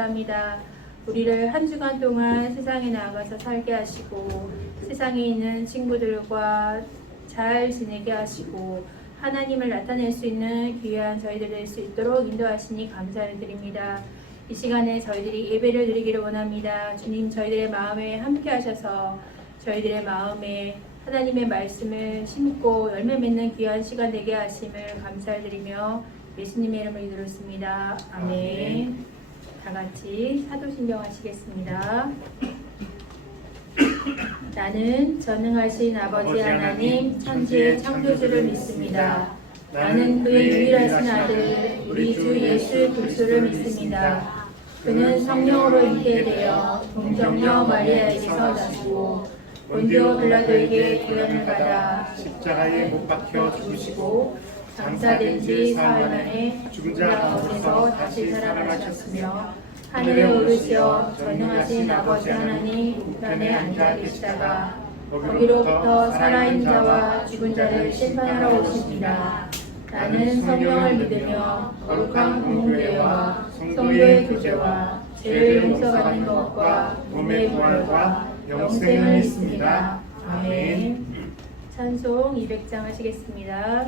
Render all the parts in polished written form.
감사합니다. 우리를 한 주간 동안 세상에 나가서 살게 하시고 세상에 있는 친구들과 잘 지내게 하시고 하나님을 나타낼 수 있는 귀한 저희들 될 수 있도록 인도하시니 감사를 드립니다. 이 시간에 저희들이 예배를 드리기를 원합니다. 주님, 저희들의 마음에 함께 하셔서 저희들의 마음에 하나님의 말씀을 심고 열매 맺는 귀한 시간 되게 하심을 감사를 드리며 예수님의 이름으로 기도했습니다. 아멘. 다 같이 사도신경 하시겠습니다. 나는 전능하신 아버지 하나님 천지의 창조주를 믿습니다. 나는 그의 유일하신 아들 우리 주 예수 그리스도를 믿습니다. 그는 성령으로 잉태되어 동정녀 마리아에게서 나시고 본디오 빌라도에게 구원을 받아 십자가에 못 박혀 죽으시고 장사된 지 사흘 만에 죽은 자 가운데서 다시 살아나셨으며 하늘에 오르시어 전능하신 아버지 하나님 우편에 앉아 계시다가 거기로부터 살아있는 자와 죽은 자를 심판하러 오십니다. 나는 성령을 믿으며 거룩한 공동교회와 성도의 교제와 죄를 용서받는 것과 몸의 부활과 영생을 믿습니다. 아멘. 찬송 200장 하시겠습니다.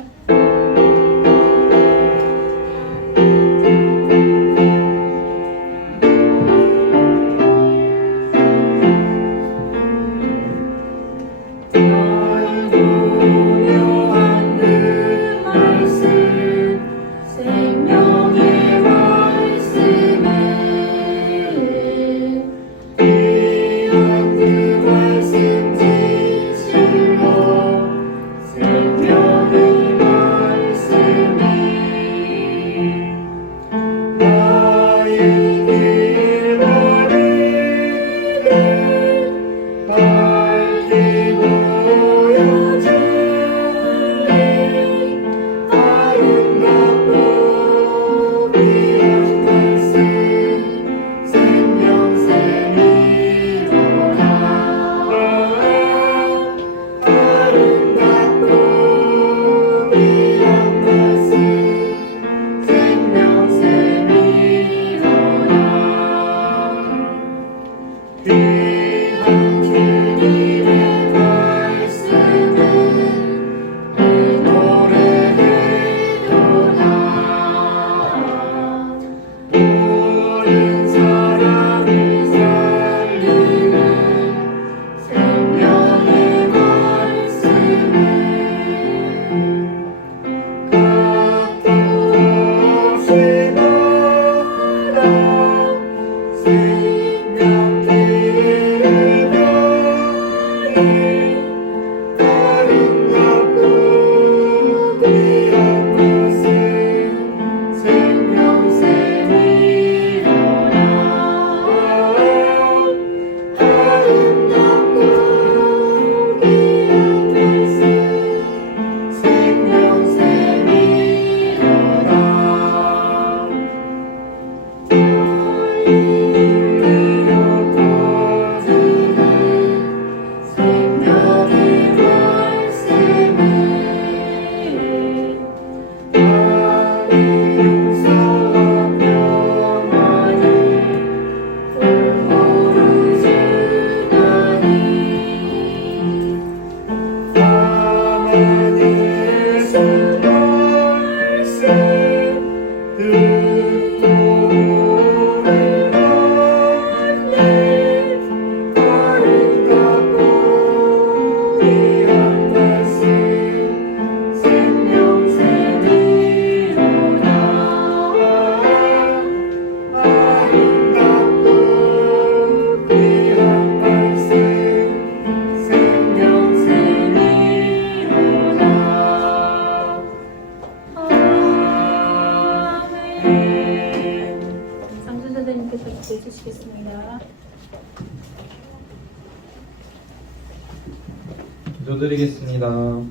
기도드리겠습니다.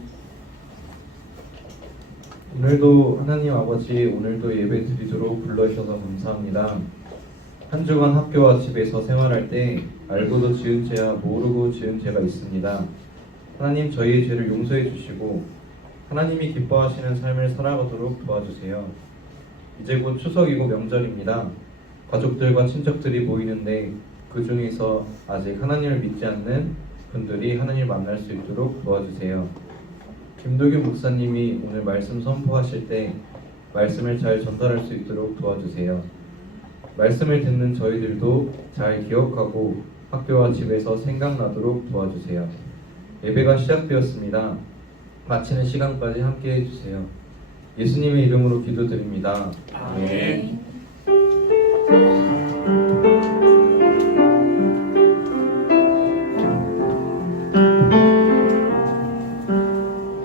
오늘도 하나님 아버지, 오늘도 예배 드리도록 불러주셔서 감사합니다. 한 주간 학교와 집에서 생활할 때 알고도 지은 죄와 모르고 지은 죄가 있습니다. 하나님, 저희의 죄를 용서해 주시고 하나님이 기뻐하시는 삶을 살아가도록 도와주세요. 이제 곧 추석이고 명절입니다. 가족들과 친척들이 모이는데 그 중에서 아직 하나님을 믿지 않는 분들이 하나님을 만날 수 있도록 도와주세요. 김도균 목사님이 오늘 말씀 선포하실 때 말씀을 잘 전달할 수 있도록 도와주세요. 말씀을 듣는 저희들도 잘 기억하고 학교와 집에서 생각나도록 도와주세요. 예배가 시작되었습니다. 마치는 시간까지 함께 해주세요. 예수님의 이름으로 기도드립니다. 아멘.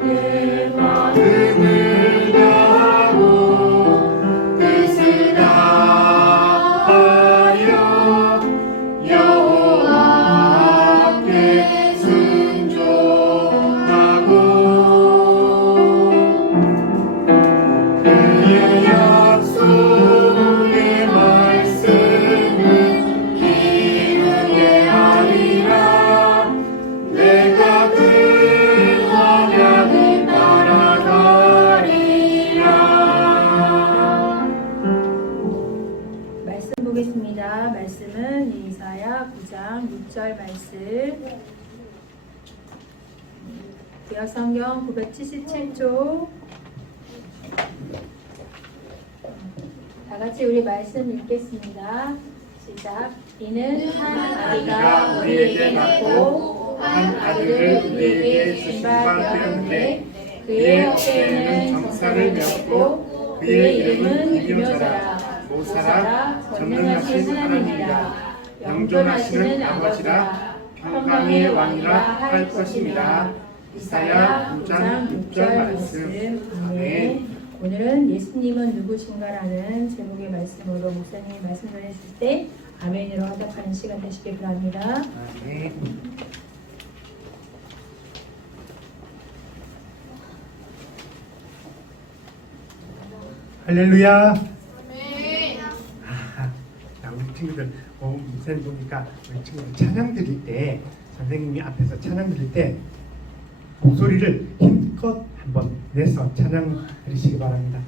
내 마음을 다하고 뜻을 다하여 여호와 앞에 순종하고 그의 약속의 말씀을 이루게 하리라. 내가 그 언약을 따라가리라. 말씀 보겠습니다. 말씀은 이사야 9장 6절 말씀. 구약성경 977쪽. 다 같이 우리 말씀 읽겠습니다. 시작. 이는 한 아이가 우리에게 낳고 한 아들을 우리에게 주신바 되었는데 그의 어깨에는 정사를 메었고 그의 이름은 기묘자라 모사라 전능하신 하나님이라 영존하시는 아버지라 평강의 왕이라 할 것입니다. 이사야 9장 6절 말씀. 아멘. 오늘은 예수님은 누구신가라는 제목의 말씀으로 목사님이 말씀 전해주실 때 아멘으로 화답하는 시간 되시길 바랍니다. 아멘. 할렐루야. 자, 우리 친구들 목사님 보니까 우리 친구들 찬양 드릴 때 선생님이 앞에서 찬양 드릴 때 목소리를 힘껏 한번 내서 찬양 드리시기 바랍니다.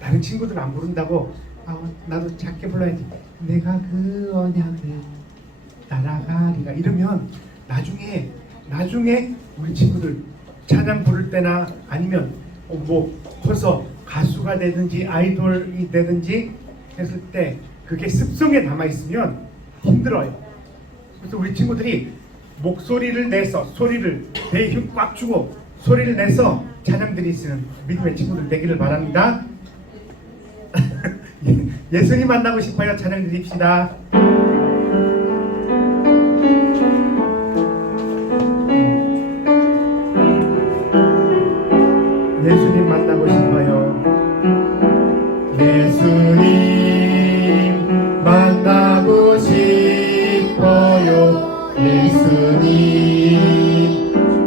다른 친구들 안 부른다고 나도 작게 불러야지. 내가 그 언약을 따라가리라 이러면 나중에 우리 친구들 찬양 부를 때나 아니면 뭐 커서 가수가 되든지 아이돌이 되든지 했을 때 그게 습성에 남아 있으면 힘들어요. 그래서 우리 친구들이 목소리를 내서 소리를 내 힘 꽉 주고 소리를 내서 찬양 드리시는 믿음의 친구들 되기를 바랍니다. 예수님 만나고 싶어요. 찬양 드립시다. 예수님 만나고 싶어요. 예수님 만나고 싶어요. 예수님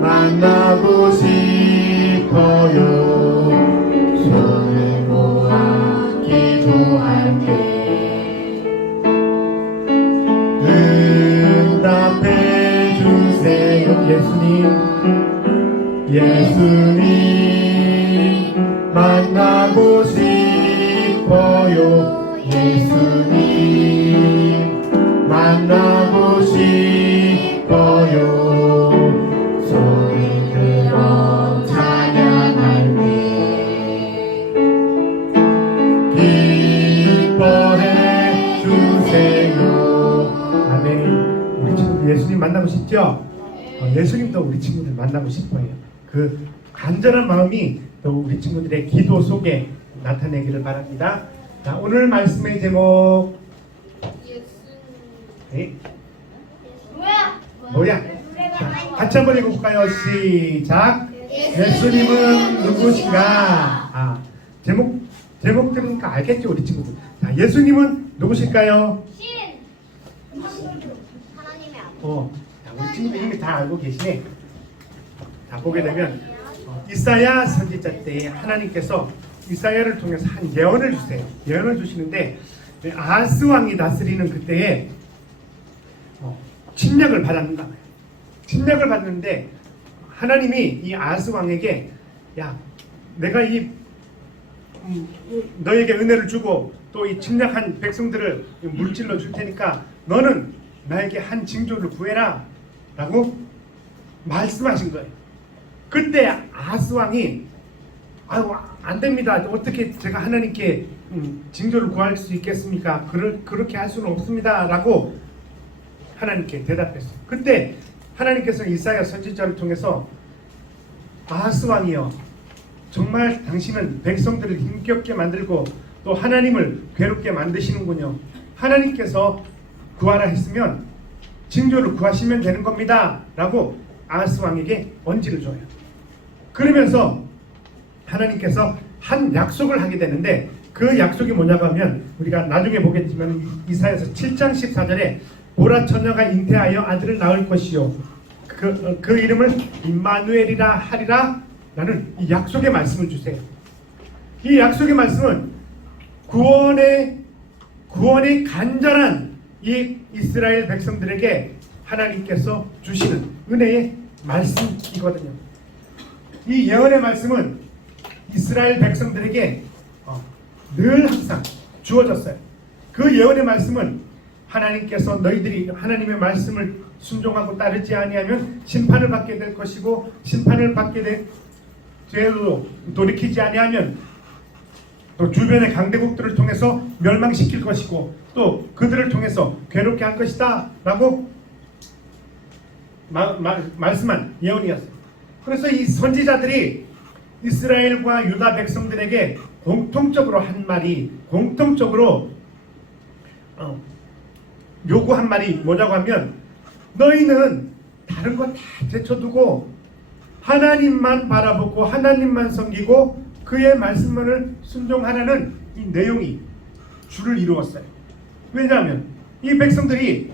만나고 싶어요. 손을 모아 기도할게. 응답해 주세요. 예수님 만나고 싶어요. 예수님 만나고 싶어요. 소리 들어 찬양할게. 기뻐해 주세요. 아멘. 우리 친구들 예수님 만나고 싶죠? 예수님도 우리 친구들 만나고 싶어요. 그 간절한 마음이 또 우리 친구들의 기도 속에 나타내기를 바랍니다. 자, 오늘 말씀의 제목 네? 뭐야? 자, 같이 한번 읽어볼까요? 시작. 예수님은 누구신가? 제목 들으니까 알겠죠, 우리 친구들. 자, 예수님은 누구실까요? 하나님의 아버지. 자, 우리 친구들 이미 다 알고 계시네. 자, 보게 되면 이사야 선지자 때 하나님께서 이사야를 통해서 한 예언을 주세요. 예언을 주시는데 아하스 왕이 다스리는 그때에 침략을 받았는가 봐요. 침략을 받는데 하나님이 이 아하스 왕에게 야, 내가 이 너에게 은혜를 주고 또 이 침략한 백성들을 물질로 줄 테니까 너는 나에게 한 징조를 구해라 라고 말씀하신 거예요. 그때 아하스 왕이 아유 안 됩니다. 어떻게 제가 하나님께 징조를 구할 수 있겠습니까? 그렇게 할 수는 없습니다 라고 하나님께 대답했어요. 그때 하나님께서 이사야 선지자를 통해서 아하스 왕이여, 정말 당신은 백성들을 힘겹게 만들고 또 하나님을 괴롭게 만드시는군요. 하나님께서 구하라 했으면 징조를 구하시면 되는 겁니다 라고 아하스 왕에게 언지를 줘요. 그러면서 하나님께서 한 약속을 하게 되는데, 그 약속이 뭐냐고 하면 우리가 나중에 보겠지만 이사야서 7장 14절에 보라, 처녀가 잉태하여 아들을 낳을 것이요 그 이름을 임마누엘이라 하리라 라는 이 약속의 말씀을 주세요. 이 약속의 말씀은 구원의 간절한 이 이스라엘 백성들에게 하나님께서 주시는 은혜의 말씀이거든요. 이 예언의 말씀은 이스라엘 백성들에게 늘 항상 주어졌어요. 그 예언의 말씀은 하나님께서 너희들이 하나님의 말씀을 순종하고 따르지 아니하면 심판을 받게 될 것이고, 심판을 받게 될 죄로 돌이키지 아니하면 또 주변의 강대국들을 통해서 멸망시킬 것이고 또 그들을 통해서 괴롭게 할 것이다 라고 말씀한 예언이었어요. 그래서 이 선지자들이 이스라엘과 유다 백성들에게 공통적으로 한 말이, 공통적으로 요구한 말이 뭐라고 하면, 너희는 다른 거 다 제쳐두고 하나님만 바라보고 하나님만 섬기고 그의 말씀만을 순종하라는 이 내용이 주를 이루었어요. 왜냐하면 이 백성들이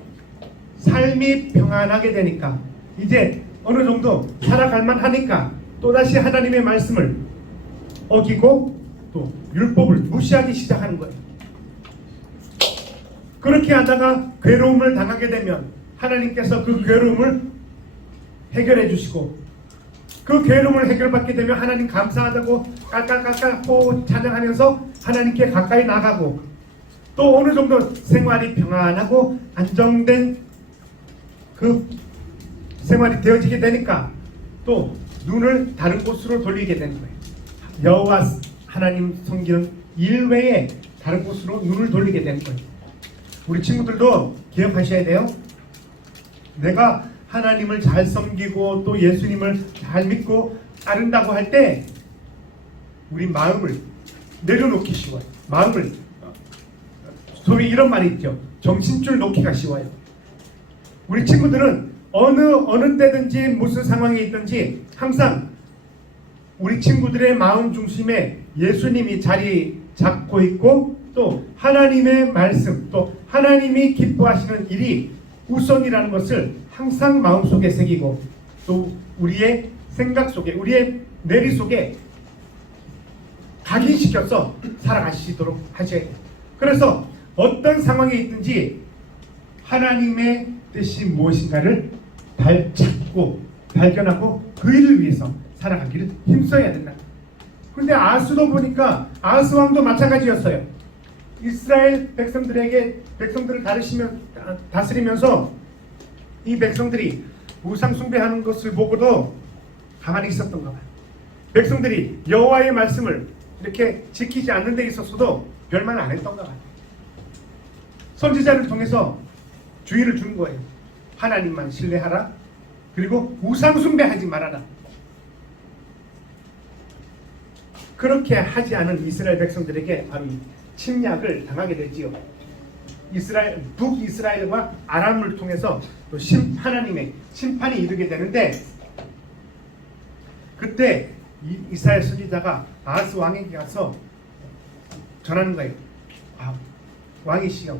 삶이 평안하게 되니까, 이제 어느 정도 살아갈 만하니까 또다시 하나님의 말씀을 어기고 또 율법을 무시하기 시작하는 거예요. 그렇게 하다가 괴로움을 당하게 되면 하나님께서 그 괴로움을 해결해 주시고, 그 괴로움을 해결받게 되면 하나님 감사하다고 깔깔깔깔 호 찬양하면서 하나님께 가까이 나가고, 또 어느 정도 생활이 평안하고 안정된 그 생활이 되어지게 되니까 또 눈을 다른 곳으로 돌리게 되는 거예요. 여호와 하나님 섬기는 일 외에 다른 곳으로 눈을 돌리게 되는 거예요. 우리 친구들도 기억하셔야 돼요. 내가 하나님을 잘 섬기고 또 예수님을 잘 믿고 따른다고 할 때 우리 마음을 내려놓기 쉬워요. 마음을, 소위 이런 말이 있죠. 정신줄 놓기가 쉬워요. 우리 친구들은 어느 때든지 무슨 상황에 있든지 항상 우리 친구들의 마음 중심에 예수님이 자리 잡고 있고, 또 하나님의 말씀, 또 하나님이 기뻐하시는 일이 우선이라는 것을 항상 마음속에 새기고, 또 우리의 생각 속에, 우리의 내리 속에 각인시켜서 살아가시도록 하셔야 돼요. 그래서 어떤 상황에 있든지 하나님의 뜻이 무엇인가를 찾고 발견하고 그 일을 위해서 살아가기를 힘써야 된다. 그런데 아하스도 보니까 아하스 왕도 마찬가지였어요. 이스라엘 백성들을 다스리면서 이 백성들이 우상 숭배하는 것을 보고도 가만히 있었던가 봐요. 백성들이 여호와의 말씀을 이렇게 지키지 않는 데 있어서도 별말 안 했던가 봐요. 선지자를 통해서 주의를 준 거예요. 하나님만 신뢰하라. 그리고 우상 숭배하지 말아라. 그렇게 하지 않은 이스라엘 백성들에게 바로 침략을 당하게 되지요. 북이스라엘과 아람을 통해서 또 하나님의 심판이 이르게 되는데, 그때 이스라엘 선지자가 아하스 왕에게 가서 전하는 거예요. 왕이시여,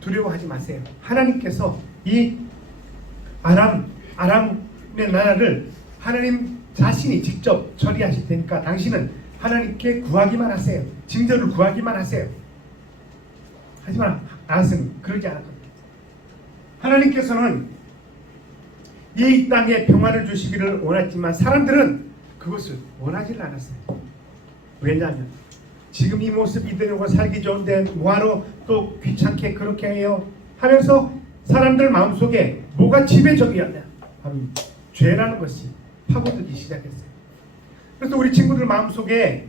두려워하지 마세요. 하나님께서 이 아람의 나라를 하나님 자신이 직접 처리하실 테니까 당신은 하나님께 구하기만 하세요. 징조를 구하기만 하세요. 하지만 아하스는 그러지 않았거든요. 하나님께서는 이 땅에 평화를 주시기를 원했지만 사람들은 그것을 원하지 않았어요. 왜냐하면 지금 이 모습 이대로 살기 좋은데 뭐하러 또 귀찮게 그렇게 해요 하면서 사람들 마음속에 뭐가 지배적이었냐, 바로 죄라는 것이 파고들기 시작했어요. 그래서 우리 친구들 마음속에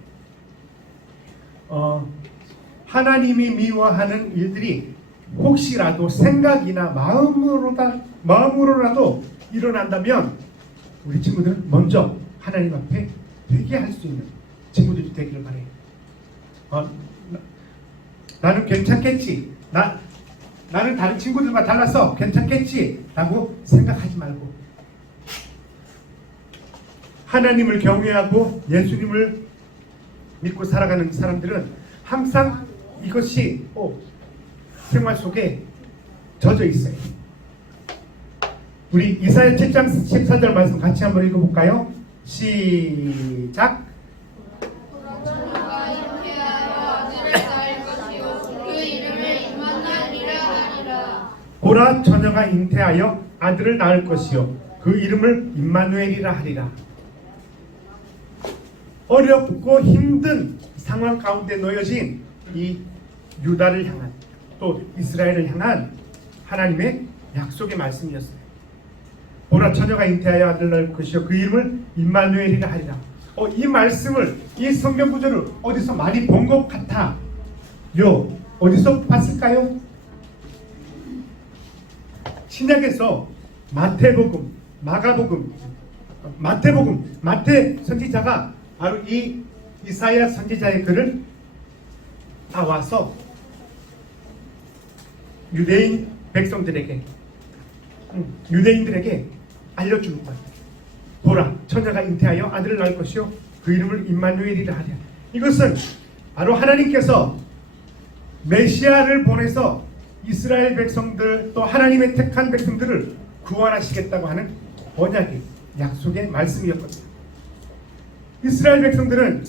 하나님이 미워하는 일들이 혹시라도 생각이나 마음으로라도 일어난다면 우리 친구들은 먼저 하나님 앞에 회개할 수 있는 친구들이 되기를 바래요. 나는 괜찮겠지, 나는 다른 친구들과 달라서 괜찮겠지 라고 생각하지 말고 하나님을 경외하고 예수님을 믿고 살아가는 사람들은 항상 이것이 생활 속에 젖어 있어요. 우리 이사야 7장 14절 말씀 같이 한번 읽어볼까요? 시작. 보라, 처녀가 잉태하여 아들을 낳을 것이요 그 이름을 임마누엘이라 하리라. 어렵고 힘든 상황 가운데 놓여진 이 유다를 향한, 또 이스라엘을 향한 하나님의 약속의 말씀이었어요. 보라, 처녀가 잉태하여 아들을 낳을 것이요 그 이름을 임마누엘이라 하리라. 이 말씀을, 이 성경 구절을 어디서 많이 본 것 같아요. 어디서 봤을까요? 신약에서 마태복음, 마가복음, 마태 선지자가 바로 이 이사야 선지자의 글을 다 와서 유대인 백성들에게, 유대인들에게 알려주는 거예요. 보라, 처녀가 잉태하여 아들을 낳을 것이요 그 이름을 임마누엘이라 하랴. 이것은 바로 하나님께서 메시아를 보내서 이스라엘 백성들, 또 하나님의 택한 백성들을 구원하시겠다고 하는 언약의 약속의 말씀이었거든요. 이스라엘 백성들은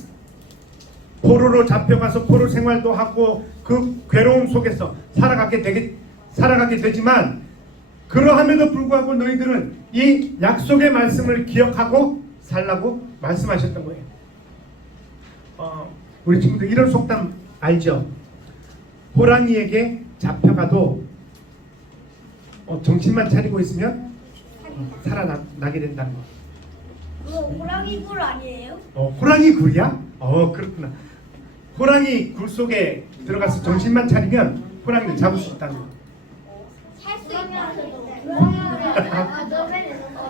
포로로 잡혀가서 포로 생활도 하고 그 괴로움 속에서 살아가게 되지만, 그러함에도 불구하고 너희들은 이 약속의 말씀을 기억하고 살라고 말씀하셨던 거예요. 우리 친구들 이런 속담 알죠? 호랑이에게 잡혀가도 정신만 차리고 있으면 살아나게 된다는 거. 그거 호랑이 굴 아니에요? 호랑이 굴이야? 그렇구나. 호랑이 굴 속에 들어가서 정신만 차리면 호랑이를 잡을 수 있다는 거. 살 수 있다면서도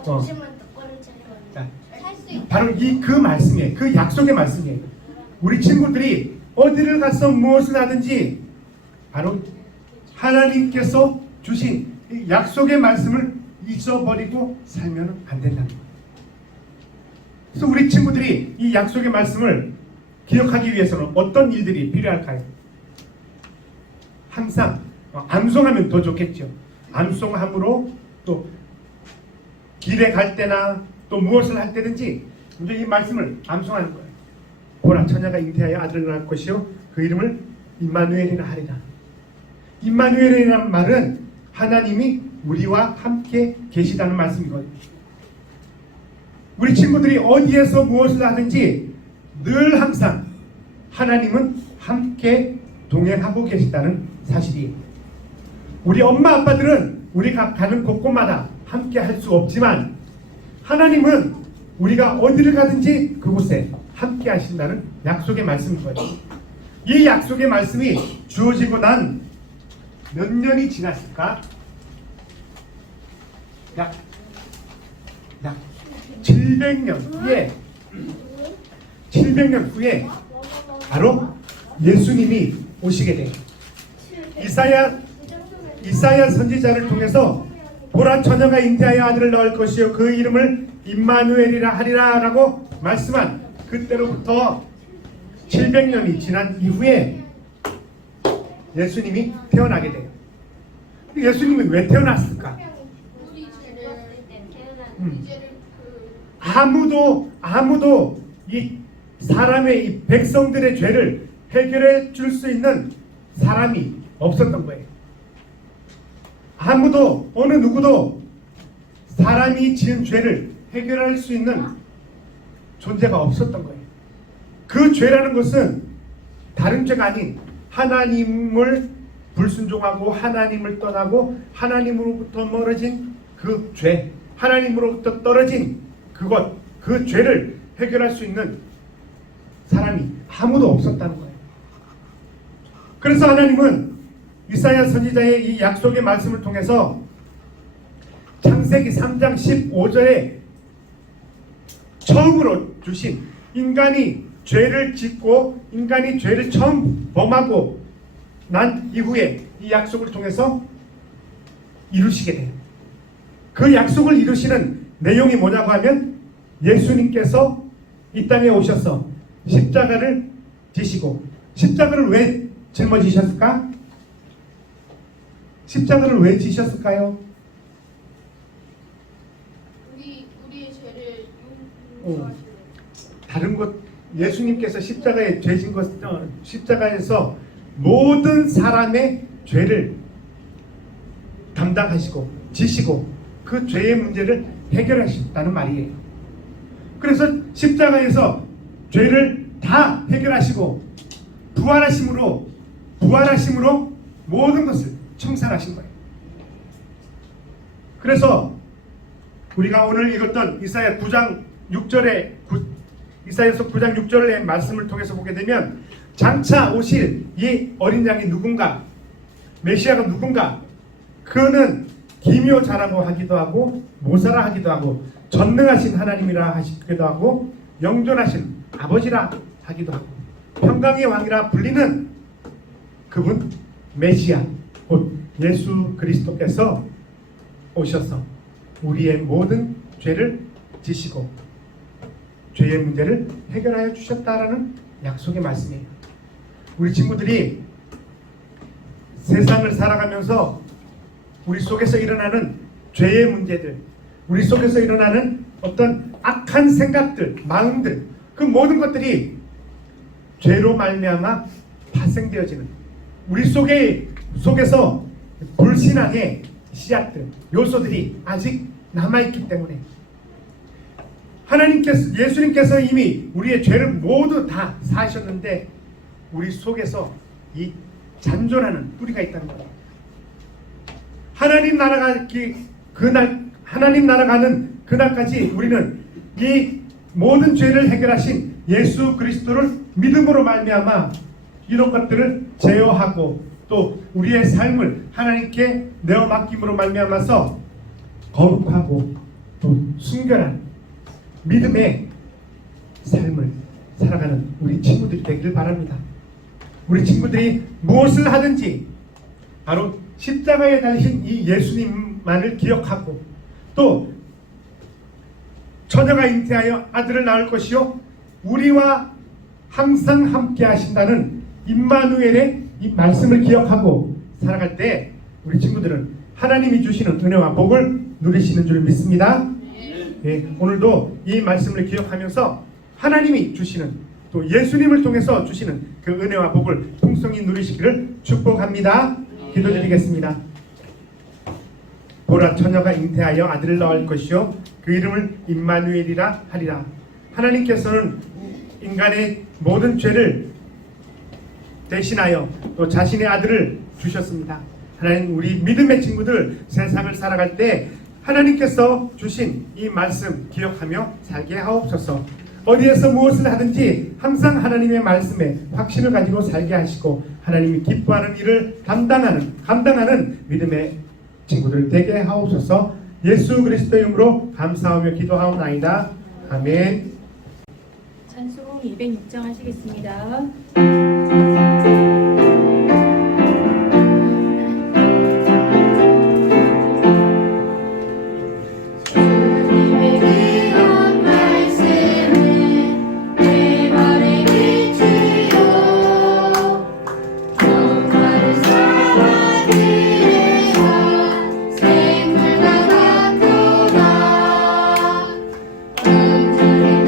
정신만 똑바로 차려. 살수 있다. 바로 그 말씀이에요. 그 약속의 말씀이에요. 우리 친구들이 어디를 가서 무엇을 하든지 바로 하나님께서 주신 이 약속의 말씀을 잊어버리고 살면 안 된다는 거예요. 그래서 우리 친구들이 이 약속의 말씀을 기억하기 위해서는 어떤 일들이 필요할까요? 항상 암송하면 더 좋겠죠. 암송함으로, 또 길에 갈 때나 또 무엇을 할 때든지 이제 이 말씀을 암송하는 거예요. 보라, 처녀가 잉태하여 아들을 낳을 것이요 그 이름을 임마누엘이라 하리라. 임마누엘이라는 말은 하나님이 우리와 함께 계시다는 말씀이거든요. 우리 친구들이 어디에서 무엇을 하든지 늘 항상 하나님은 함께 동행하고 계시다는 사실이에요. 우리 엄마 아빠들은 우리가 가는 곳곳마다 함께 할 수 없지만 하나님은 우리가 어디를 가든지 그곳에 함께 하신다는 약속의 말씀인 거예요. 이 약속의 말씀이 주어지고 난 몇 년이 지났을까? 약 700년 후에 바로 예수님이 오시게 돼요. 이사야 선지자를 통해서 보라, 처녀가 잉태하여 아들을 낳을 것이요 그 이름을 임마누엘이라 하리라 라고 말씀한 그때로부터 700년이 지난 이후에 예수님이 태어나게 돼요. 예수님이 왜 태어났을까? 아무도 이 사람의, 이 백성들의 죄를 해결해 줄 수 있는 사람이 없었던 거예요. 아무도, 어느 누구도 사람이 지은 죄를 해결할 수 있는 존재가 없었던 거예요. 그 죄라는 것은 다른 죄가 아닌 하나님을 불순종하고 하나님을 떠나고 하나님으로부터 멀어진 그 죄, 하나님으로부터 떨어진 그것, 그 죄를 해결할 수 있는 사람이 아무도 없었다는 거예요. 그래서 하나님은 이사야 선지자의 이 약속의 말씀을 통해서 창세기 3장 15절에 처음으로 주신 인간이 죄를 짓고 인간이 죄를 처음 범하고 난 이후에 이 약속을 통해서 이루시게 돼요. 그 약속을 이루시는 내용이 뭐냐고 하면 예수님께서 이 땅에 오셔서 십자가를 지시고, 십자가를 왜 짊어지셨을까? 십자가를 왜 지셨을까요? 우리의 죄를 다른 것, 예수님께서 십자가에 죄진 것, 십자가에서 모든 사람의 죄를 담당하시고 지시고 그 죄의 문제를 해결하셨다는 말이에요. 그래서 십자가에서 죄를 다 해결하시고 부활하심으로 모든 것을 청산하신 거예요. 그래서 우리가 오늘 읽었던 이사야 9장 6절에 이사야서 9장 6절의 말씀을 통해서 보게 되면 장차 오실 이 어린 양이 누군가, 메시아가 누군가, 그는 기묘자라고 하기도 하고 모사라 하기도 하고 전능하신 하나님이라 하기도 하고 영존하신 아버지라 하기도 하고 평강의 왕이라 불리는 그분 메시아, 곧 예수 그리스도께서 오셔서 우리의 모든 죄를 지시고 죄의 문제를 해결하여 주셨다라는 약속의 말씀이에요. 우리 친구들이 세상을 살아가면서 우리 속에서 일어나는 죄의 문제들, 우리 속에서 일어나는 어떤 악한 생각들, 마음들, 그 모든 것들이 죄로 말미암아 파생되어지는, 우리 속에서 불신앙의 씨앗들, 요소들이 아직 남아있기 때문에 예수님께서 이미 우리의 죄를 모두 다 사하셨는데 우리 속에서 이 잔존하는 뿌리가 있다는 거예요. 하나님 나라 가는 그날까지 우리는 이 모든 죄를 해결하신 예수 그리스도를 믿음으로 말미암아 이런 것들을 제어하고 또 우리의 삶을 하나님께 내어 맡김으로 말미암아서 거룩하고 또 순결한 믿음의 삶을 살아가는 우리 친구들이 되기를 바랍니다. 우리 친구들이 무엇을 하든지 바로 십자가에 달리신 이 예수님만을 기억하고 또 처녀가 잉태하여 아들을 낳을 것이요 우리와 항상 함께 하신다는 임마누엘의 이 말씀을 기억하고 살아갈 때 우리 친구들은 하나님이 주시는 은혜와 복을 누리시는 줄 믿습니다. 오늘도 이 말씀을 기억하면서 하나님이 주시는 또 예수님을 통해서 주시는 그 은혜와 복을 풍성히 누리시기를 축복합니다. 기도드리겠습니다. 보라, 처녀가 잉태하여 아들을 낳을 것이요 그 이름을 임마누엘이라 하리라. 하나님께서는 인간의 모든 죄를 대신하여 또 자신의 아들을 주셨습니다. 하나님, 우리 믿음의 친구들 세상을 살아갈 때 하나님께서 주신 이 말씀 기억하며 살게 하옵소서. 어디에서 무엇을 하든지 항상 하나님의 말씀에 확신을 가지고 살게 하시고 하나님이 기뻐하는 일을 감당하는 믿음의 친구들 되게 하옵소서. 예수 그리스도의 이름으로 감사하며 기도하옵나이다. 아멘. 찬송 206장 하시겠습니다.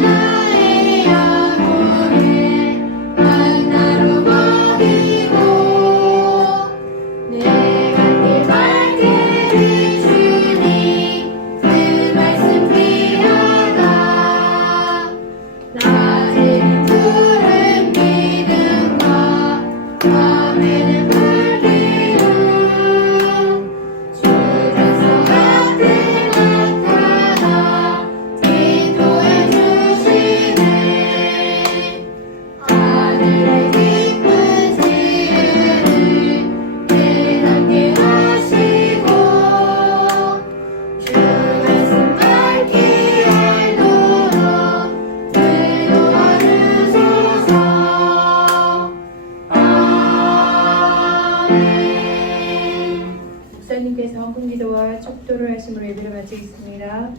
나의 영혼을 만나러 가리 기도를 하심으로 예배를 마치겠습니다.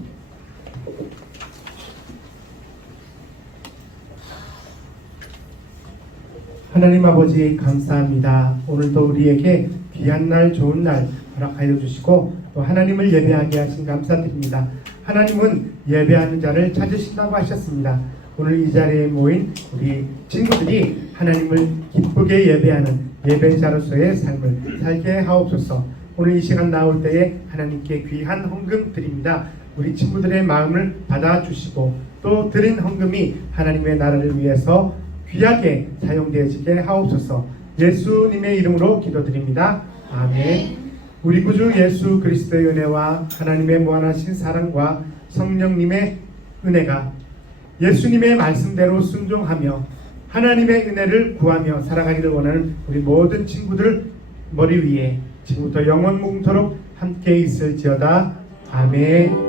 하나님 아버지 감사합니다. 오늘도 우리에게 귀한 날 좋은 날 허락하여 주시고 또 하나님을 예배하게 하신 감사드립니다. 하나님은 예배하는 자를 찾으신다고 하셨습니다. 오늘 이 자리에 모인 우리 친구들이 하나님을 기쁘게 예배하는 예배자로서의 삶을 살게 하옵소서. 오늘 이 시간 나올 때에 하나님께 귀한 헌금 드립니다. 우리 친구들의 마음을 받아주시고 또 드린 헌금이 하나님의 나라를 위해서 귀하게 사용되어지게 하옵소서. 예수님의 이름으로 기도드립니다. 아멘. 우리 구주 예수 그리스도의 은혜와 하나님의 무한하신 사랑과 성령님의 은혜가 예수님의 말씀대로 순종하며 하나님의 은혜를 구하며 살아가기를 원하는 우리 모든 친구들 머리 위에 지금부터 영원 뭉토록 함께 있을지어다. 아멘.